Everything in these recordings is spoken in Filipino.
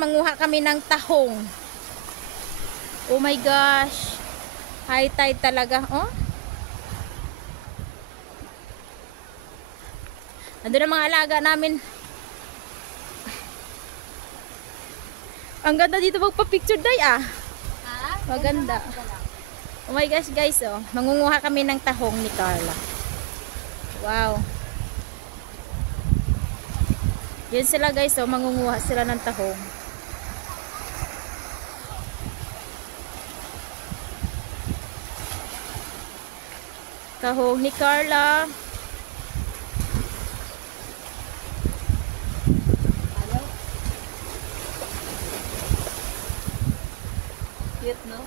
Manguha kami ng tahong. Oh my gosh. High tide talaga. Oh. Nandun ang mga alaga namin. Ang ganda dito magpa-picture day ah. Maganda. Oh my gosh guys oh. Mangunguha kami ng tahong ni Carla. Wow. Yan sila guys oh. Mangunguha sila ng tahong. Tahong ni Carla.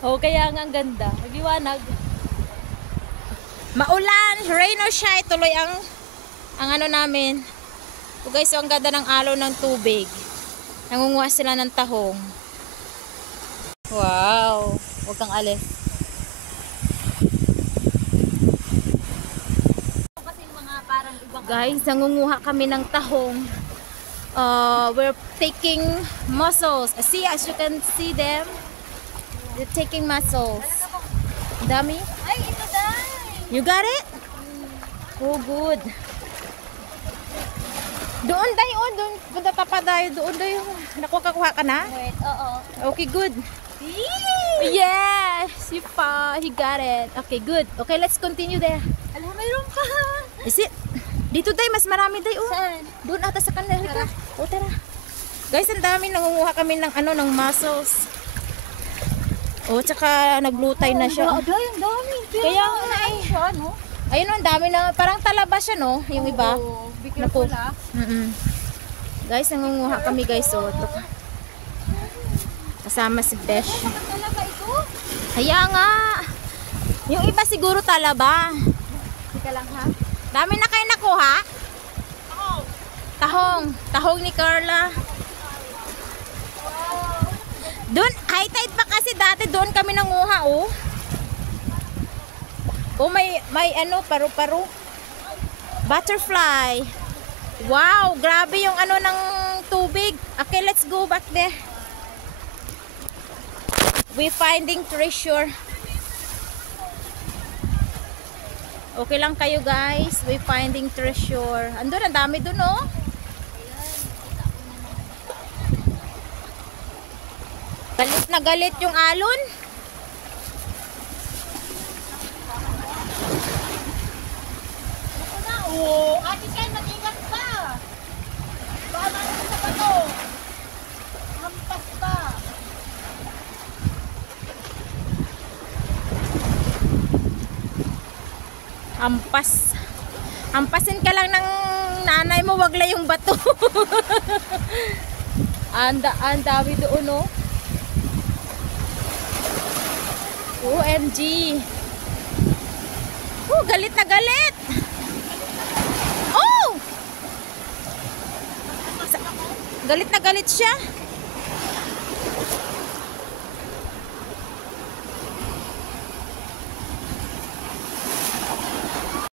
Oh, kaya nga ang ganda. Magliwanag. Maulan, rain or shine, tuloy ang ano namin. So guys, so ang ganda ng alo ng tubig. Nangunguha sila ng tahong. Wow. Huwag kang alis. Guys, nangunguha kami ng tahong. We're taking mussels. See, as you can see them. They're taking mussels. Dami? Ay, ito dahil. You got it? Oh, good. Doon tayo, doon. Punta pa tayo. Doon tayo. Nakuha ka na? Wait, oo. Okay, good. Yes! You got it. Okay, good. Okay, let's continue there. Alam, mayroon pa. Is it? Dito tayo, mas marami tayo. Saan? Doon ata sa kanila. Tara. O, tara. Guys, ang dami. Nangunguha kami ng ng mussels. Oh, tsaka naglutay na siya. Ang dami. Kaya nga eh. Siya, no? Ayun, ang dami na. Parang talaba siya, no? Yung iba. Oo, be careful ha. Guys, nangunguha kami, guys. So, kasama si Besh. Talaga ito? Kaya nga. Yung iba siguro talaba. Ika lang ha. Dami na kayo nakuha? Tahong. Tahong ni Carla. Doon, high tide pa kasi dati doon kami nanguha, oh. Oh, may paru-paru. Butterfly. Wow, grabe yung ng tubig. Okay, let's go back there. We finding treasure. Okay lang kayo, guys. We finding treasure. Andun, ang dami doon, oh. Galit na galit yung alon. Oo, ate Ken, mag-ingat ka. Baka natin sa bato. Hampas pa. Hampas. Hampasin ka lang ng nanay mo, wag lang yung bato. Ang dami doon, oh. OMG. Oh, galit na galit. Oh! Galit na galit siya.